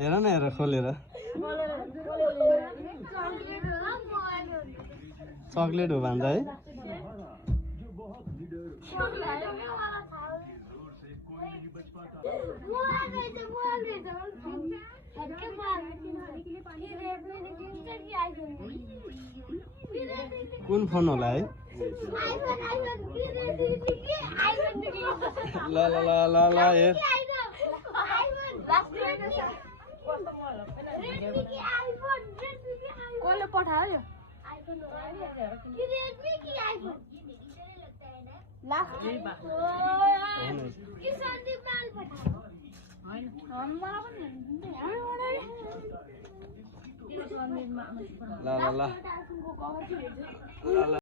हेर न हेर खोलेर चक्लेट हो भन्छ है कुन फोन होला है ल ल ल ल ल हेर कसले पठायो ल ल ल ल ल